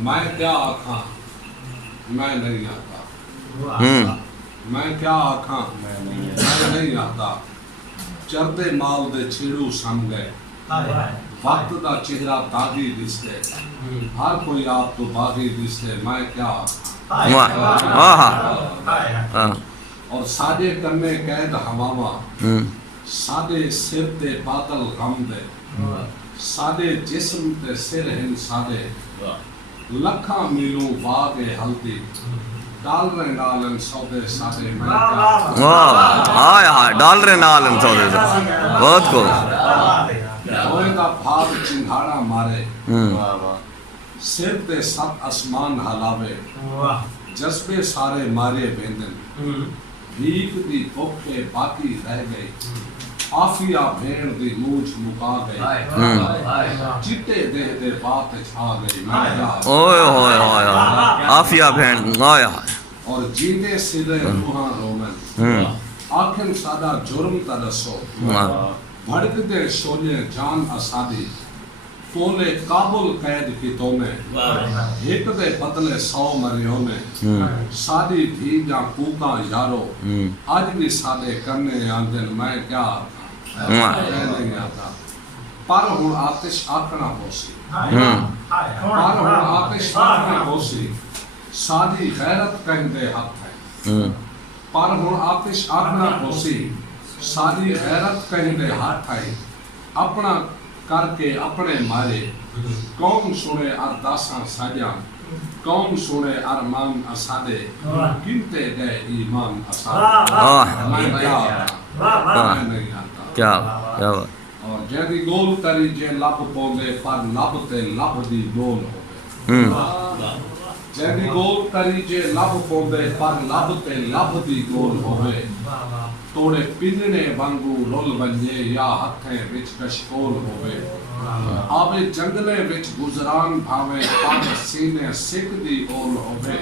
मैं क्या आखा मैं नहीं आता, मैं क्या आखा मैं नहीं आता, चरते माल दे छेड़ू सम गए, वक्त दा चेहरा तागी दिसते, हर कोई आप तो बागी दिसते, मैं क्या आखा। और सादे कन्ने कैद हवावा, सादे सिर ते बादल गम दे, सादे जिस्म ते सिर हिन सादे, लखा मीलों वागे हल्दी, डालरे नालन सौदे सादे, मैं क्या डालरे नालन सौदे बहुत को होए दा भाग चिंघाड़ा मारे, सिर ते सत आसमान हलावे, जज्बे सारे मारे वेंदन, भीख दी भुखे बाकी रह गई, आफिया भेड़ दी मूछ मुका गई, चिट्टे देह दे बात छा गई, मैं क्या ओए होए होए आफिया भेड़ ओए और जींदे सिरे रूहां रोमन, आखिर सादा जुर्म तरसो, भड़कते शोले जान असादी, तोले काबुल कैद की तोने, एक दे बदले 100 मरियों ने, सादी थी जा कूका यारो, आज भी सादे करने आंदन, मैं क्या नहीं आता, पर हुण आतिश आकना होसी, पर हुण आतिश आकना होसी, सादी गैरत कहंदे हक है, पर हुण आतिश आकना होसी, सादी गैरत कहंदे हक है, अपना करके अपने मारे, कौन सुने अरदासा साजा, कौन सुने अरमान असादे, गिनते गए ईमान असादे, मैं क्या नहीं आता। क्या और जैदी गोल करी जे लब पोंदे पर लब ते लब दी गोल होवे, जैदी गोल करी जे लब पोंदे पर लब ते लब दी गोल होवे, तोड़े पिंजने वांगू रुल वंजे या हथे विच कशकोल होवे, आवे जंगले विच गुजरान भावे पर सीने सिख दी ओल होवे,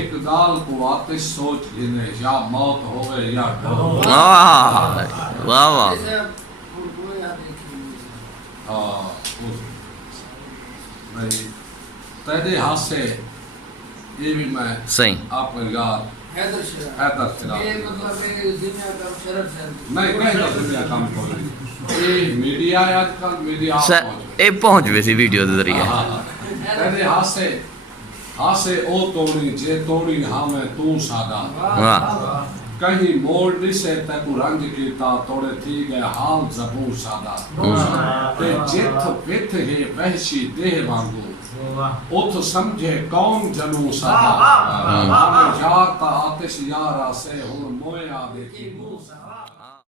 एक गाल को आतिश सोच गिने या मौत होवे या डोल। वाह वाह भाई तेरे हाथ से ये भी मैं सही आप यार हैदर शराफ ये मतलब मेरी दुनिया का शरफ है नहीं नहीं दुनिया काम कर रही ये मीडिया आजकल मीडिया ए पहुंच वैसी वीडियो दे जरिए तेरे हाथ से ओ तोड़ी जे तोड़ी हाँ मैं तू सादा कहीं मोड़ से तकु रंग कीता तोड़े थी गए हाल जबू सादा ते जिथ विथ है वहशी देह वांगू उठ समझे कौन जनू सादा यार ता आतिश यारा से हुन मोया देखी